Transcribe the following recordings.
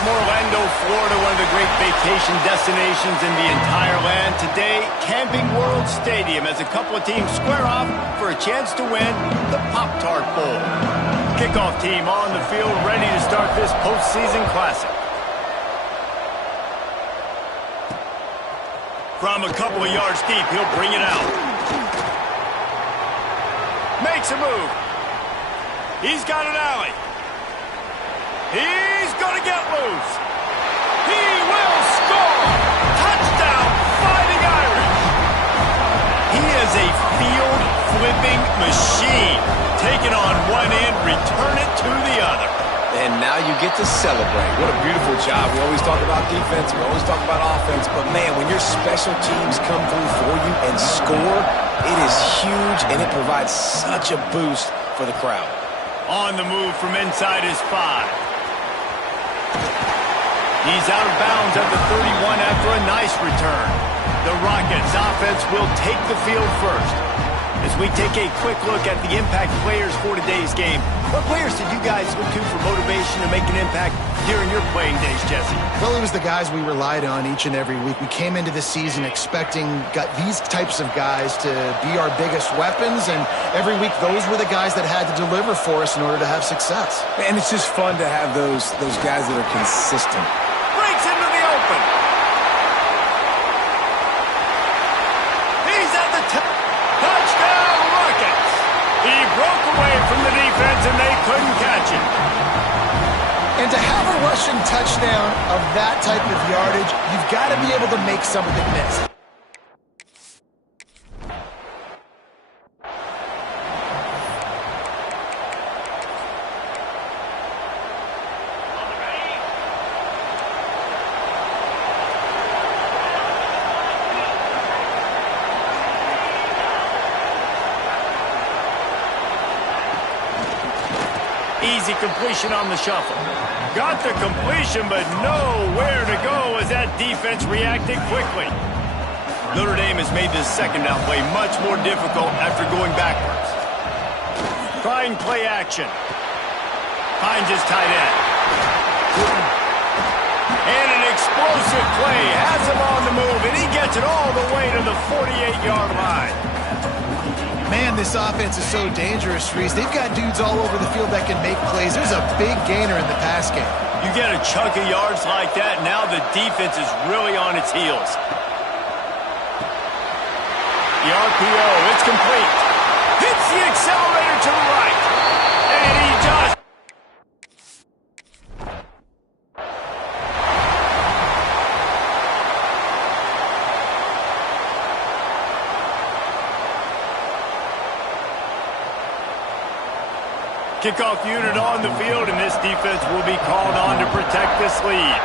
from Orlando, Florida, one of the great vacation destinations in the entire land. Today, Camping World Stadium as a couple of teams square off for a chance to win the Pop-Tart Bowl. Kickoff team on the field, ready to start this postseason classic. From a couple of yards deep, he'll bring it out. Makes a move. He's got an alley. He's going to get loose. He will score. Touchdown, Fighting Irish. He is a field-flipping machine. Take it on one end, return it to the other. And now you get to celebrate. What a beautiful job. We always talk about defense. We always talk about offense. But, man, when your special teams come through for you and score, it is huge, and it provides such a boost for the crowd. On the move from inside his 5. He's out of bounds at the 31 after a nice return. The Rockets offense will take the field first. As we take a quick look at the impact players for today's game, what players did you guys look to for motivation to make an impact during your playing days, Jesse? Well, it was the guys we relied on each and every week. We came into the season expecting these types of guys to be our biggest weapons, and every week those were the guys that had to deliver for us in order to have success. And it's just fun to have those guys that are consistent. Breaks into the open. He's at the top. Touchdown, Rockets! He broke away from the defense, and they couldn't catch him. And to have a rushing touchdown of that type of yardage, you've got to be able to make something miss. Easy completion on the shuffle. Got the completion, but nowhere to go as that defense reacted quickly. Notre Dame has made this second down play much more difficult after going backwards. Trying play action. Finds his tight end. And an explosive play. Has him on the move, and he gets it all the way to the 48-yard line. Man, this offense is so dangerous, Reese. They've got dudes all over the field that can make plays. There's a big gainer in the pass game. You get a chunk of yards like that, now the defense is really on its heels. The RPO, it's complete. Hits the accelerator to the right. And he does. Kickoff unit on the field, and this defense will be called on to protect this lead.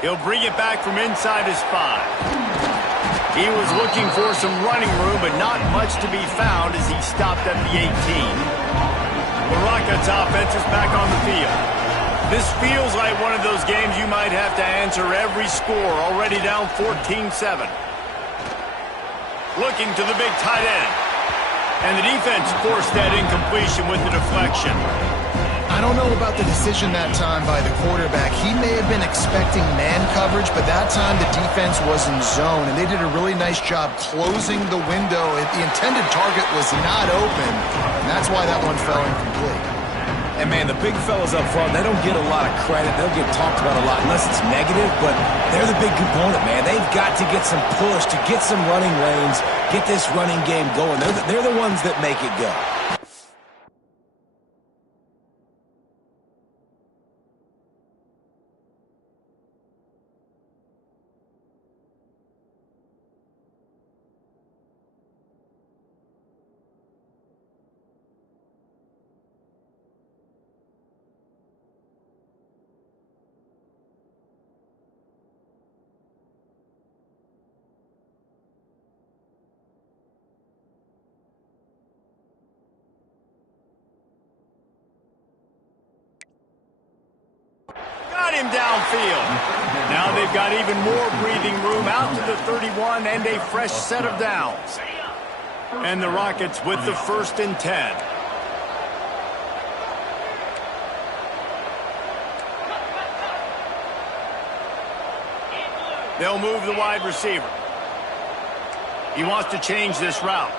He'll bring it back from inside his 5. He was looking for some running room, but not much to be found as he stopped at the 18. The Rockets offense is back on the field. This feels like one of those games you might have to answer every score, already down 14-7. Looking to the big tight end. And the defense forced that incompletion with the deflection. I don't know about the decision that time by the quarterback. He may have been expecting man coverage, but that time the defense was in zone, and they did a really nice job closing the window. The intended target was not open, and that's why that one fell incomplete. And, man, the big fellas up front, they don't get a lot of credit. They'll get talked about a lot unless it's negative, but they're the big component, man. They've got to get some push, to get some running lanes, get this running game going. They're the ones that make it go. Him downfield. Now they've got even more breathing room out to the 31 and a fresh set of downs. And the Rockets with the 1st and 10. They'll move the wide receiver. He wants to change this route.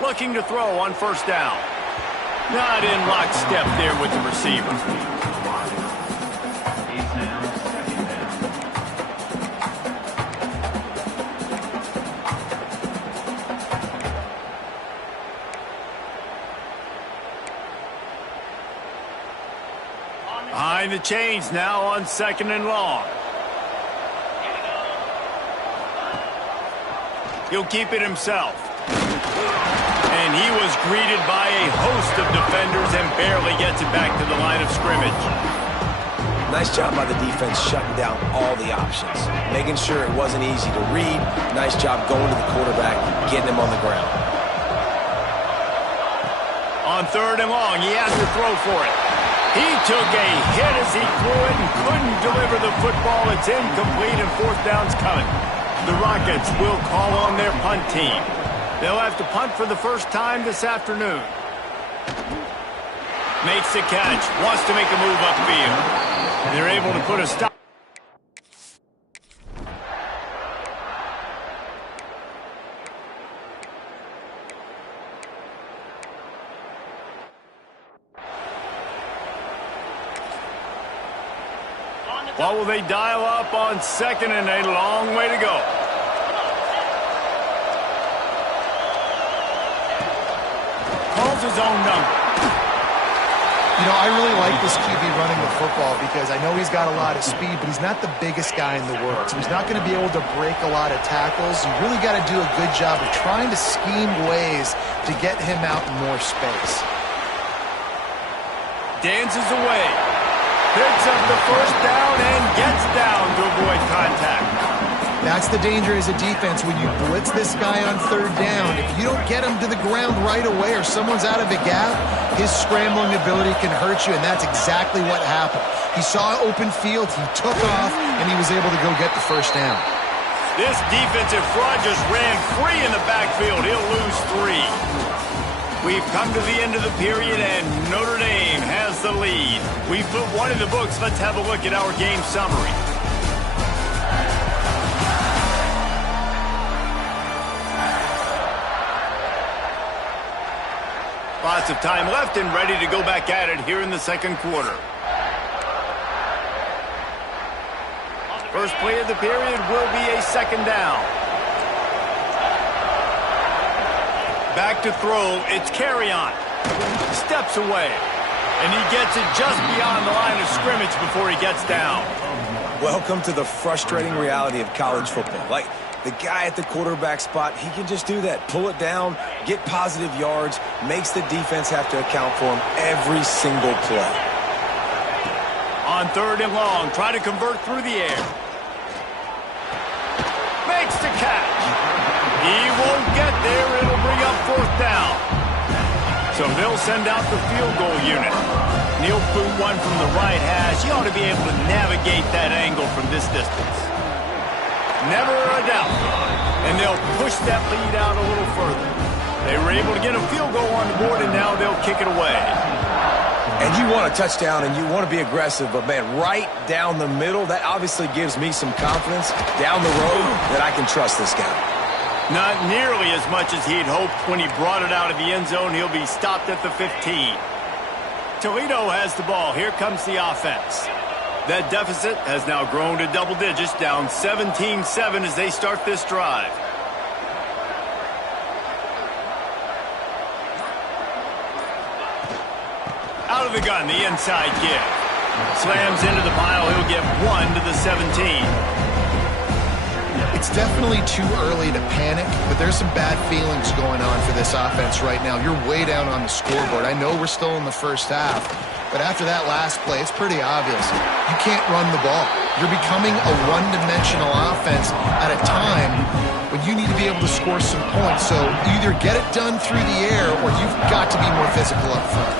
Looking to throw on first down. Not in lockstep there with the receiver. Behind the chains now on 2nd and long. He'll keep it himself. And he was greeted by a host of defenders and barely gets it back to the line of scrimmage. Nice job by the defense shutting down all the options, making sure it wasn't easy to read. Nice job going to the quarterback, getting him on the ground. On 3rd and long, he has to throw for it. He took a hit as he threw it and couldn't deliver the football. It's incomplete and 4th down's coming. The Rockets will call on their punt team. They'll have to punt for the first time this afternoon. Makes the catch. Wants to make a move upfield. They're able to put a stop. What will they dial up on 2nd and a long way to go? Calls his own number. You know, I really like this QB running the football because I know he's got a lot of speed, but he's not the biggest guy in the world. So he's not going to be able to break a lot of tackles. You really got to do a good job of trying to scheme ways to get him out in more space. Dances away. Picks up the first down and gets down to avoid contact. That's the danger as a defense when you blitz this guy on 3rd down. If you don't get him to the ground right away or someone's out of a gap, his scrambling ability can hurt you, and that's exactly what happened. He saw open field, he took off, and he was able to go get the first down. This defensive front just ran free in the backfield. He'll lose 3. We've come to the end of the period, and Notre Dame has the lead. We've put one in the books. Let's have a look at our game summary. Lots of time left and ready to go back at it here in the 2nd quarter. First play of the period will be a 2nd down. Back to throw, it's carry on. Steps away. And he gets it just beyond the line of scrimmage before he gets down. Welcome to the frustrating reality of college football. Like, the guy at the quarterback spot, he can just do that. Pull it down, get positive yards, makes the defense have to account for him every single play. On 3rd and long, try to convert through the air. Makes the catch. He won't get there. It'll bring up 4th down. So they'll send out the field goal unit. He'll boot one from the right hash. He ought to be able to navigate that angle from this distance. Never a doubt. And they'll push that lead out a little further. They were able to get a field goal on the board, and now they'll kick it away. And you want a touchdown, and you want to be aggressive, but, man, right down the middle, that obviously gives me some confidence down the road that I can trust this guy. Not nearly as much as he'd hoped when he brought it out of the end zone. He'll be stopped at the 15. Toledo has the ball. Here comes the offense. That deficit has now grown to double digits, down 17-7 as they start this drive. Out of the gun, the inside give. Slams into the pile. He'll get 1 to the 17. It's definitely too early to panic, but there's some bad feelings going on for this offense right now. You're way down on the scoreboard. I know we're still in the first half, but after that last play, it's pretty obvious. You can't run the ball. You're becoming a one-dimensional offense at a time when you need to be able to score some points. So either get it done through the air or you've got to be more physical up front.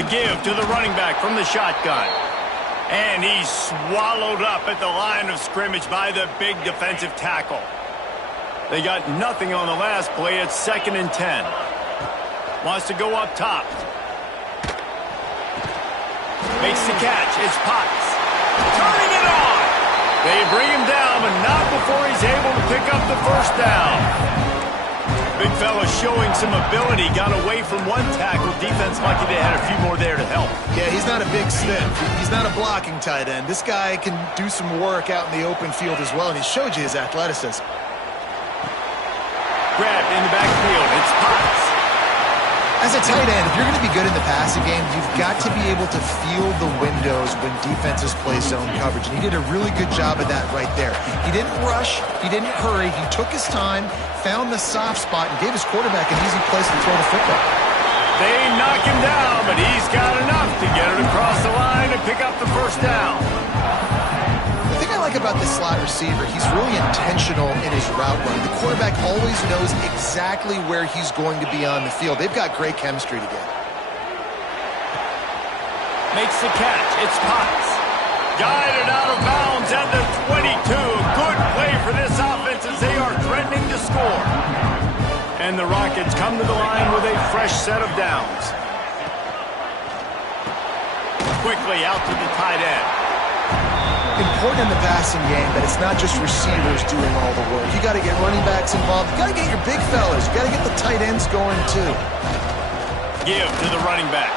The give to the running back from the shotgun. And he's swallowed up at the line of scrimmage by the big defensive tackle. They got nothing on the last play. It's 2nd and 10. Wants to go up top. Makes the catch. It's Potts. Turning it on. They bring him down, but not before he's able to pick up the first down. Big fella showing some ability. Got away from one tackle. Defense lucky they had a few more there to help. Yeah, he's not a big stiff. He's not a blocking tight end. This guy can do some work out in the open field as well, and he showed you his athleticism. Grabbed in the backfield. It's Potts. As a tight end, if you're going to be good in the passing game, you've got to be able to feel the windows when defenses play zone coverage. And he did a really good job of that right there. He didn't rush. He didn't hurry. He took his time, found the soft spot, and gave his quarterback an easy place to throw the football. They knock him down, but he's got enough to get it across the line and pick up the first down. The thing I like about this slot receiver, he's really intentional in his route running. The quarterback always knows exactly where he's going to be on the field. They've got great chemistry together. Makes the catch. It's Potts. Guided out of bounds at the 22. Good play for this offense as they are threatening to score. And the Rockets come to the line with a fresh set of downs. Quickly out to the tight end. Important in the passing game that it's not just receivers doing all the work. You got to get running backs involved. You got to get your big fellas. You got to get the tight ends going too. Give to the running back.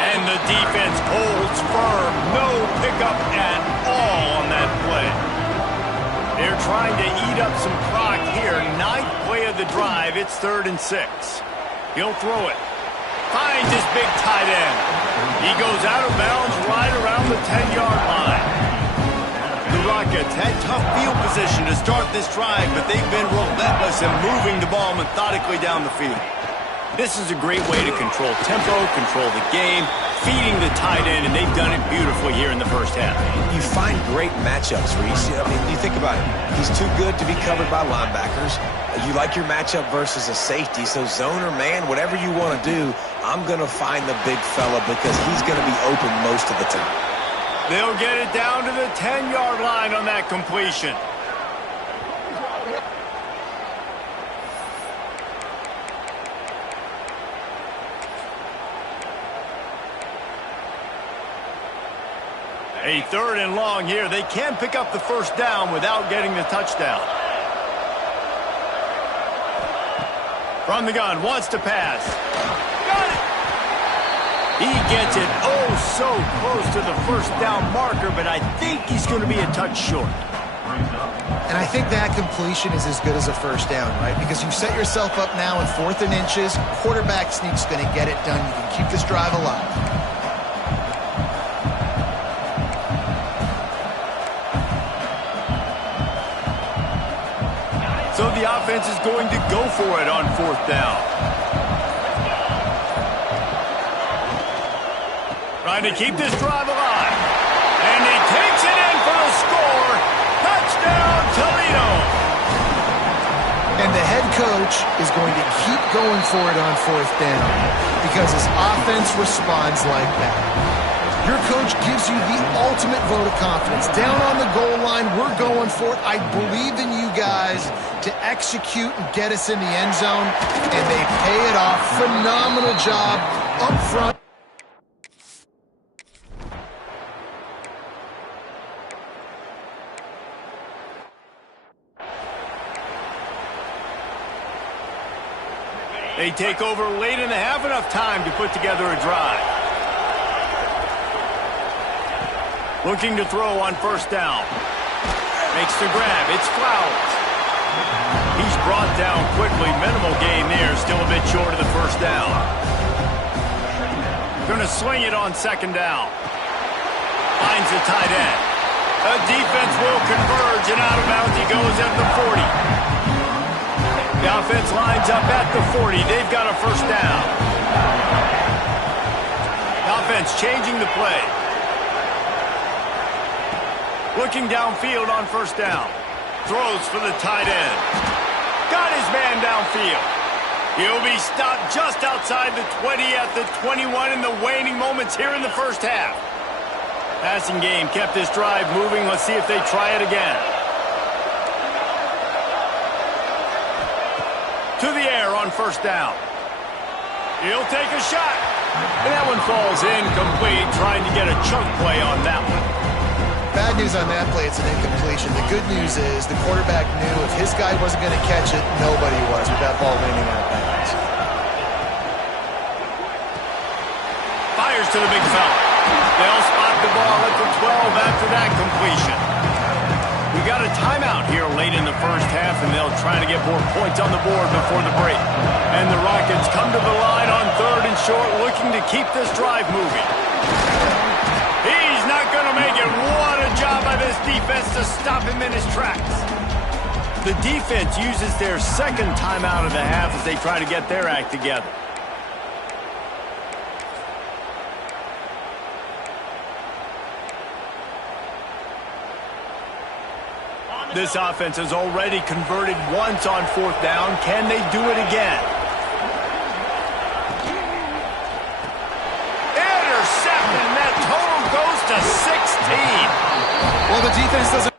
And the defense holds firm. No pickup at all on that play. They're trying to eat up some clock here. Ninth play of the drive. It's 3rd and 6. He'll throw it. Finds his big tight end. He goes out of bounds right around the 10-yard line. The Rockets had tough field position to start this drive, but they've been relentless in moving the ball methodically down the field. This is a great way to control tempo, control the game, feeding the tight end, and they've done it beautifully here in the first half. You find great matchups, Reese. I mean, you think about it. He's too good to be covered by linebackers. You like your matchup versus a safety, so zone or man, whatever you want to do, I'm going to find the big fella because he's going to be open most of the time. They'll get it down to the 10-yard line on that completion. A 3rd and long here. They can pick up the first down without getting the touchdown. From the gun, wants to pass. Got it! He gets it so close to the first down marker, but I think he's going to be a touch short. And I think that completion is as good as a first down, right? Because you set yourself up now in 4th and inches. Quarterback sneak's going to get it done. You can keep this drive alive. So the offense is going to go for it on 4th down. Trying to keep this drive alive. And he takes it in for the score. Touchdown, Toledo. And the head coach is going to keep going for it on 4th down because his offense responds like that. Your coach gives you the ultimate vote of confidence. Down on the goal line, we're going for it. I believe in you guys to execute and get us in the end zone, and they pay it off. Phenomenal job up front. They take over late in the half, enough time to put together a drive. Looking to throw on 1st down. Makes the grab. It's Flowers. He's brought down quickly. Minimal gain there. Still a bit short of the first down. Going to sling it on 2nd down. Finds the tight end. The defense will converge, and out of bounds he goes at the 40. The offense lines up at the 40. They've got a first down. The offense changing the play. Looking downfield on 1st down. Throws for the tight end. Got his man downfield. He'll be stopped just outside the 20 at the 21 in the waning moments here in the first half. Passing game kept this drive moving. Let's see if they try it again. To the air on 1st down. He'll take a shot. And that one falls incomplete, trying to get a chunk play on that one. Bad news on that play, it's an incompletion. The good news is the quarterback knew if his guy wasn't going to catch it, nobody was with that ball landing out of bounds. Fires to the big fella. They'll spot the ball at the 12 after that completion. We got a timeout here late in the first half, and they'll try to get more points on the board before the break. And the Rockets come to the line on 3rd and short, looking to keep this drive moving. He's not going to make it. What a job by this defense to stop him in his tracks. The defense uses their second timeout of the half as they try to get their act together. This offense has already converted once on 4th down. Can they do it again? Intercepted, and that total goes to 16. Well, the defense doesn't...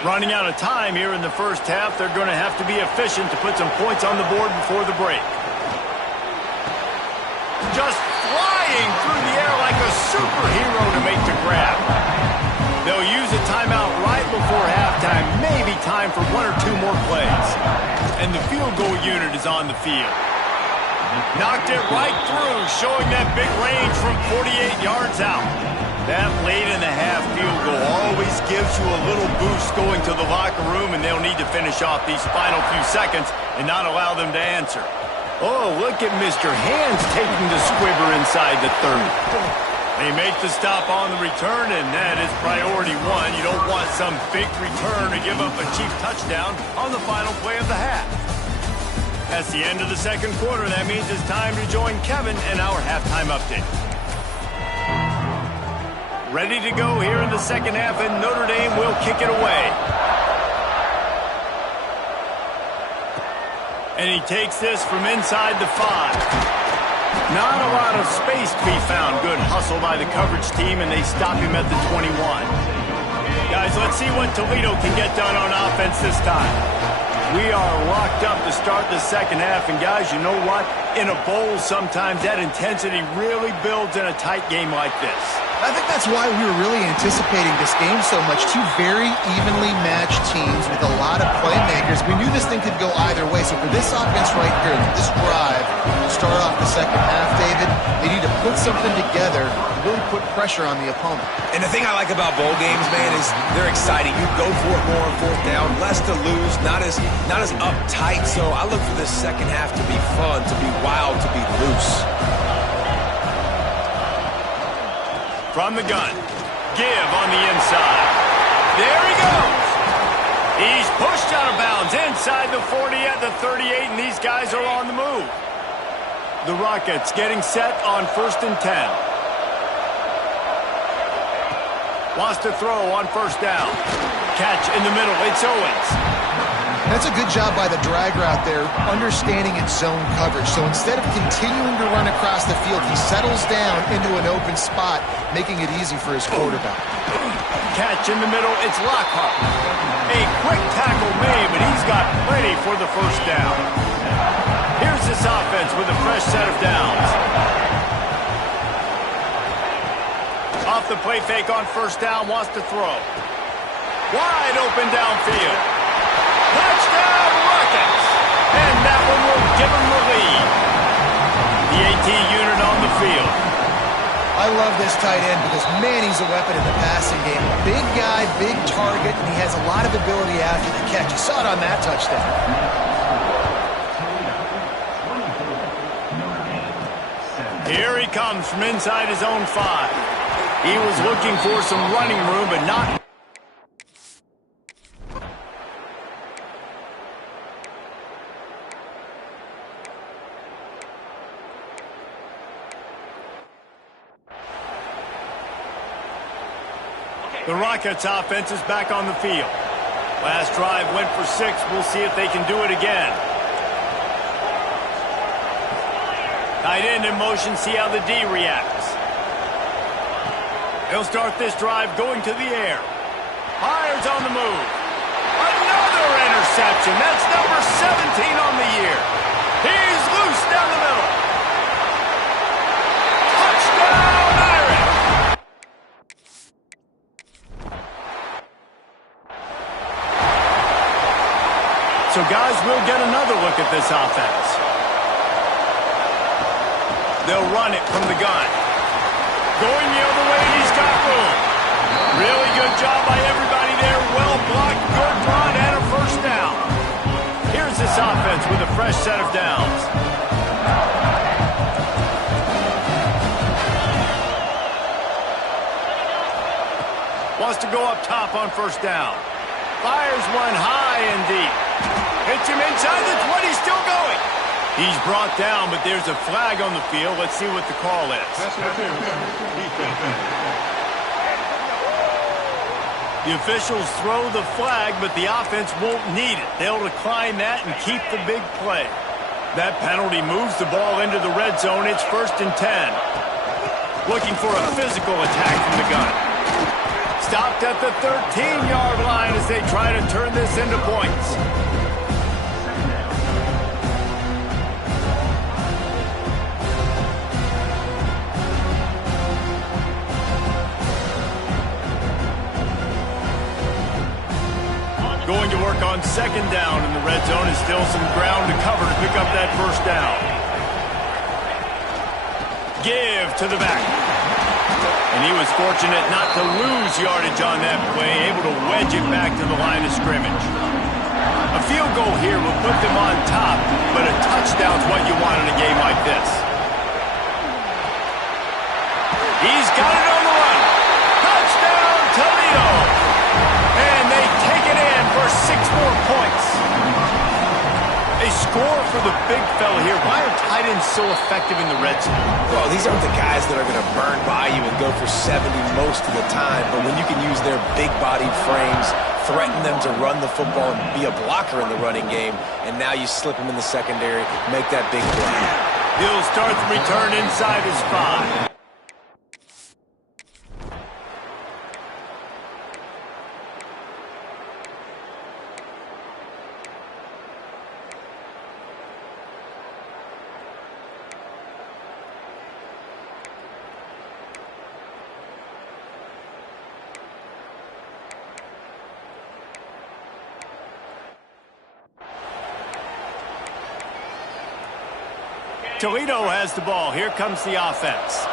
Running out of time here in the first half, they're going to have to be efficient to put some points on the board before the break. Just flying through the air like a superhero to make the grab. They'll use a timeout right before halftime, maybe time for 1 or 2 more plays. And the field goal unit is on the field. Knocked it right through, showing that big range from 48 yards out. That late in the half field goal always gives you a little boost going to the locker room, and they'll need to finish off these final few seconds and not allow them to answer. Oh, look at Mr. Hands taking the squibber inside the 30. They make the stop on the return, and that is priority 1. You don't want some big return to give up a cheap touchdown on the final play of the half. That's the end of the second quarter. That means it's time to join Kevin and our halftime update. Ready to go here in the second half, and Notre Dame will kick it away. And he takes this from inside the 5. Not a lot of space to be found. Good hustle by the coverage team, and they stop him at the 21. Guys, let's see what Toledo can get done on offense this time. We are locked up to start the second half, and guys, you know what? In a bowl, sometimes that intensity really builds in a tight game like this. I think that's why we were really anticipating this game so much. 2 very evenly matched teams with a lot of playmakers. We knew this thing could go either way. So for this offense right here, this drive, to start off the second half, David, they need to put something together and really put pressure on the opponent. And the thing I like about bowl games, man, is they're exciting. You go for it more on 4th down, less to lose, not as uptight. So I look for this second half to be fun, to be wild, to be loose. From the gun, give on the inside. There he goes. He's pushed out of bounds inside the 40 at the 38, and these guys are on the move. The Rockets getting set on 1st and 10. Wants to throw on 1st down. Catch in the middle, it's Owens. That's a good job by the drag route there, understanding its zone coverage. So instead of continuing to run across the field, he settles down into an open spot, making it easy for his quarterback. Catch in the middle, it's Lockhart. A quick tackle made, but he's got plenty for the 1st down. Here's this offense with a fresh set of downs. Off the play fake on 1st down, wants to throw. Wide open downfield. Touchdown, Rockets! And that one will give them the lead. The AT unit on the field. I love this tight end because, man, he's a weapon in the passing game. Big guy, big target, and he has a lot of ability after the catch. You saw it on that touchdown. Here he comes from inside his own 5. He was looking for some running room, but not... The Rockets offense is back on the field. Last drive went for 6. We'll see if they can do it again. Tight end in motion, see how the D reacts. They'll start this drive going to the air. is on the move. Another interception. That's number 17 on the year. He's loose down the middle. Touchdown, Irish! So, guys, we'll get another look at this offense. They'll run it from the gun. Going the other way, he's got room. Really good job by everybody there. Well blocked, good run, and a first down. Here's this offense with a fresh set of downs. Wants to go up top on first down. Fires one high and deep. Hits him inside the 20, still going. He's brought down, but there's a flag on the field. Let's see what the call is. The officials throw the flag, but the offense won't need it. They'll decline that and keep the big play. That penalty moves the ball into the red zone. It's 1st and 10. Looking for a physical attack from the gun. Stopped at the 13-yard line as they try to turn this into points. Going to work on 2nd down in the red zone. Is still some ground to cover to pick up that first down. Give to the back. And he was fortunate not to lose yardage on that play, able to wedge it back to the line of scrimmage. A field goal here will put them on top, but a touchdown's what you want in a game like this. He's got it on the run. Touchdown, Toledo! And they take it in for 6 more points. A score for the big fella here. Why are tight ends so effective in the red zone? Well, these aren't the guys that are going to burn by you and go for 70 most of the time, but when you can use their big-bodied frames, threaten them to run the football and be a blocker in the running game, and now you slip them in the secondary, make that big play. He'll start the return inside his 5. Toledo has the ball. Here comes the offense.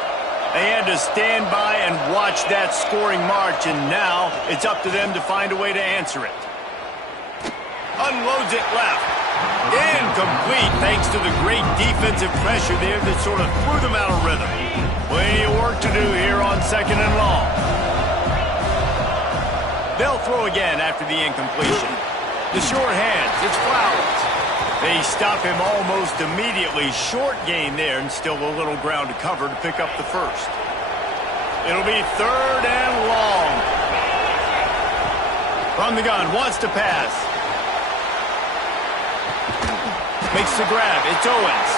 They had to stand by and watch that scoring march, and now it's up to them to find a way to answer it. Unloads it left. Incomplete thanks to the great defensive pressure there that sort of threw them out of rhythm. Plenty of work to do here on 2nd and long. They'll throw again after the incompletion. The short hands. It's Flowers. They stop him almost immediately. Short gain there and still a little ground to cover to pick up the first. It'll be 3rd and long. From the gun, wants to pass. Makes the grab. It's Owens.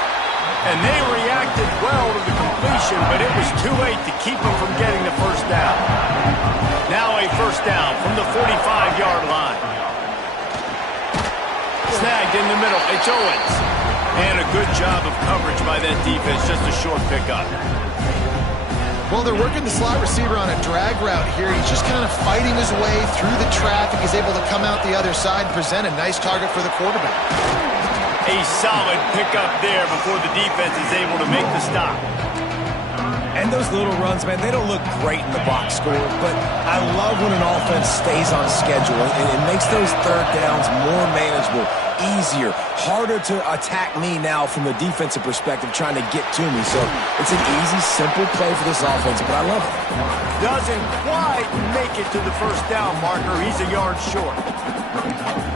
And they reacted well to the completion, but it was too late to keep him from getting the first down. Now a first down from the 45-yard line. Snagged in the middle. It's Owens. And a good job of coverage by that defense. Just a short pickup. Well, they're working the slot receiver on a drag route here. He's just kind of fighting his way through the traffic. He's able to come out the other side and present a nice target for the quarterback. A solid pickup there before the defense is able to make the stop. And those little runs, man, they don't look great in the box score, but I love when an offense stays on schedule. It makes those 3rd downs more manageable, easier, harder to attack me now from the defensive perspective trying to get to me. So it's an easy, simple play for this offense, but I love it. Doesn't quite make it to the first down marker. He's a yard short.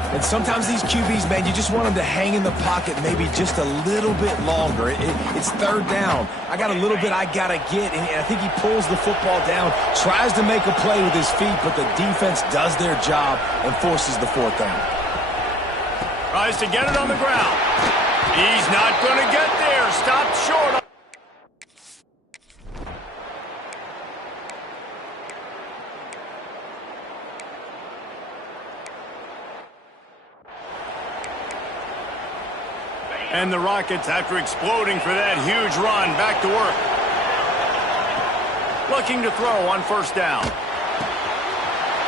And sometimes these QBs, man, you just want them to hang in the pocket maybe just a little bit longer. It's 3rd down. I got a little bit I got to get, and I think he pulls the football down, tries to make a play with his feet, but the defense does their job and forces the 4th down. Tries to get it on the ground. He's not going to get there. Stopped short. And the Rockets, after exploding for that huge run, back to work. Looking to throw on first down.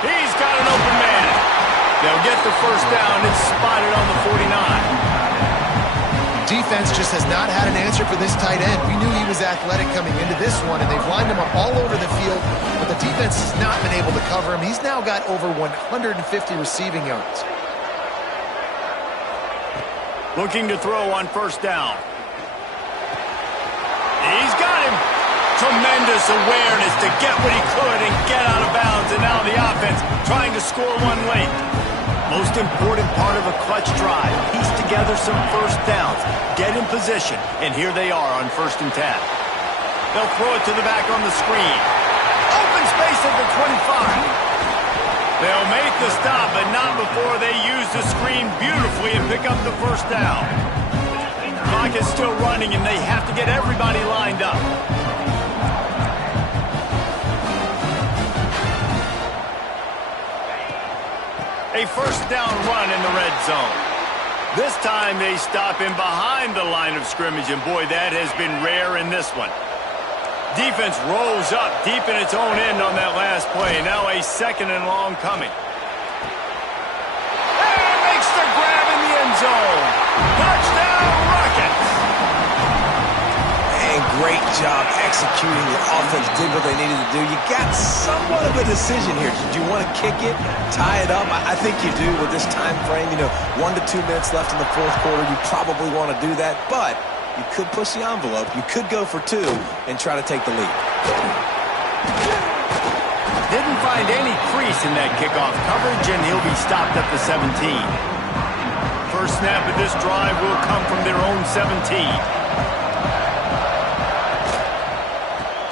He's got an open man. They'll get the first down. It's spotted on the 49. Defense just has not had an answer for this tight end. We knew he was athletic coming into this one, and they've lined him up all over the field, but the defense has not been able to cover him. He's now got over 150 receiving yards. Looking to throw on first down. He's got him. Tremendous awareness to get what he could and get out of bounds, and now the offense trying to score one late. Most important part of a clutch drive. Piece together some first downs. Get in position. And here they are on 1st and 10. They'll throw it to the back on the screen. Open space at the 25. They'll make the stop, but not before they use the screen beautifully and pick up the first down. Clock is still running, and they have to get everybody lined up. A first down run in the red zone. This time they stop him behind the line of scrimmage, and boy, that has been rare in this one. Defense rolls up deep in its own end on that last play. Now a 2nd and long coming. And makes the grab in the end zone. Touchdown, Rockets! And great job executing. The offense did what they needed to do. You got somewhat of a decision here. Did you want to kick it, tie it up? I think you do with this time frame. 1 to 2 minutes left in the 4th quarter. You probably want to do that, but you could push the envelope. You could go for 2 and try to take the lead. Didn't find any crease in that kickoff coverage, and he'll be stopped at the 17. First snap of this drive will come from their own 17.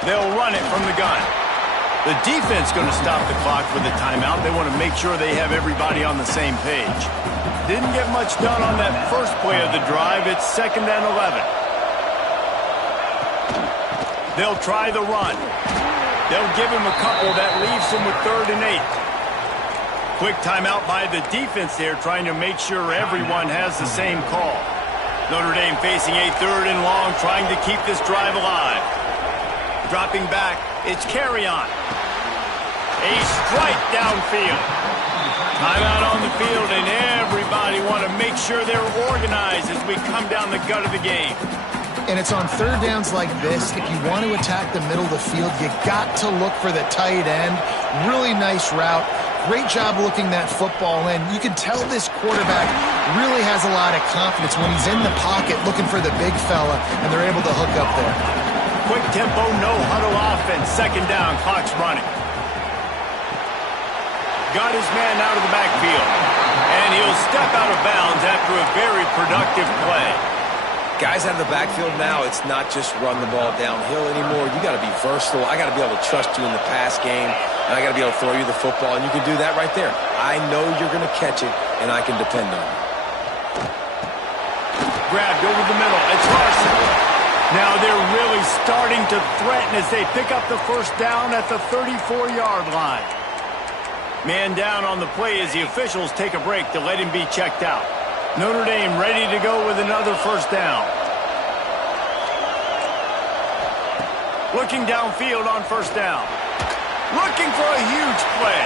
They'll run it from the gun. The defense going to stop the clock with a timeout. They want to make sure they have everybody on the same page. Didn't get much done on that first play of the drive. It's 2nd and 11. They'll try the run. They'll give him a couple. That leaves him with 3rd and 8. Quick timeout by the defense there, trying to make sure everyone has the same call. Notre Dame facing a 3rd and long, trying to keep this drive alive. Dropping back, it's carry on. A strike downfield. Timeout on the field, and everybody want to make sure they're organized as we come down the gut of the game. And it's on 3rd downs like this. If you want to attack the middle of the field, you got to look for the tight end. Really nice route. Great job looking that football in. You can tell this quarterback really has a lot of confidence when he's in the pocket looking for the big fella, and they're able to hook up there. Quick tempo, no huddle offense. 2nd down, clock's running. Got his man out of the backfield. And he'll step out of bounds after a very productive play. Guys out of the backfield now, it's not just run the ball downhill anymore. You got to be versatile. I got to be able to trust you in the pass game, and I got to be able to throw you the football, and you can do that right there. I know you're going to catch it, and I can depend on you. Grabbed over the middle. It's Larson. Now they're really starting to threaten as they pick up the first down at the 34-yard line. Man down on the play as the officials take a break to let him be checked out. Notre Dame ready to go with another first down. Looking downfield on first down. Looking for a huge play.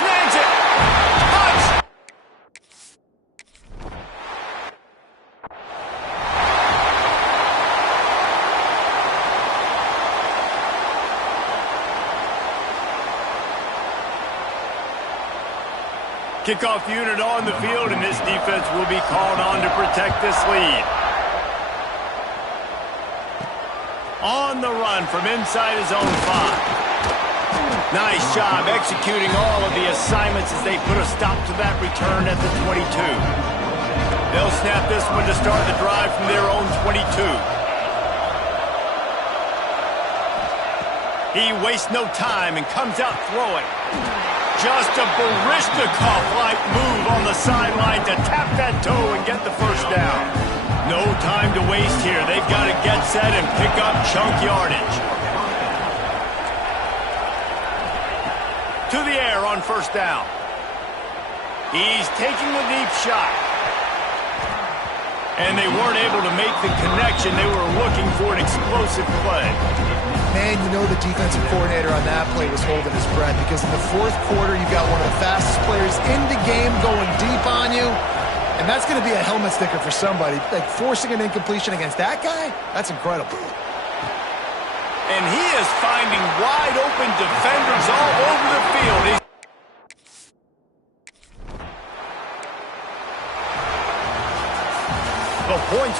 Snags it. Touch! Kickoff unit on the field, and this defense will be called on to protect this lead. On the run from inside his own 5. Nice job executing all of the assignments as they put a stop to that return at the 22. They'll snap this one to start the drive from their own 22. He wastes no time and comes out throwing. Just a Barishnikov-like move on the sideline to tap that toe and get the first down. No time to waste here. They've got to get set and pick up chunk yardage. To the air on first down. He's taking the deep shot. And they weren't able to make the connection. They were looking for an explosive play. Man, you know the defensive coordinator on that play was holding his breath because in the fourth quarter, you've got one of the fastest players in the game going deep on you. And that's going to be a helmet sticker for somebody. Like forcing an incompletion against that guy, that's incredible. And he is finding wide open defenders all over the field. He's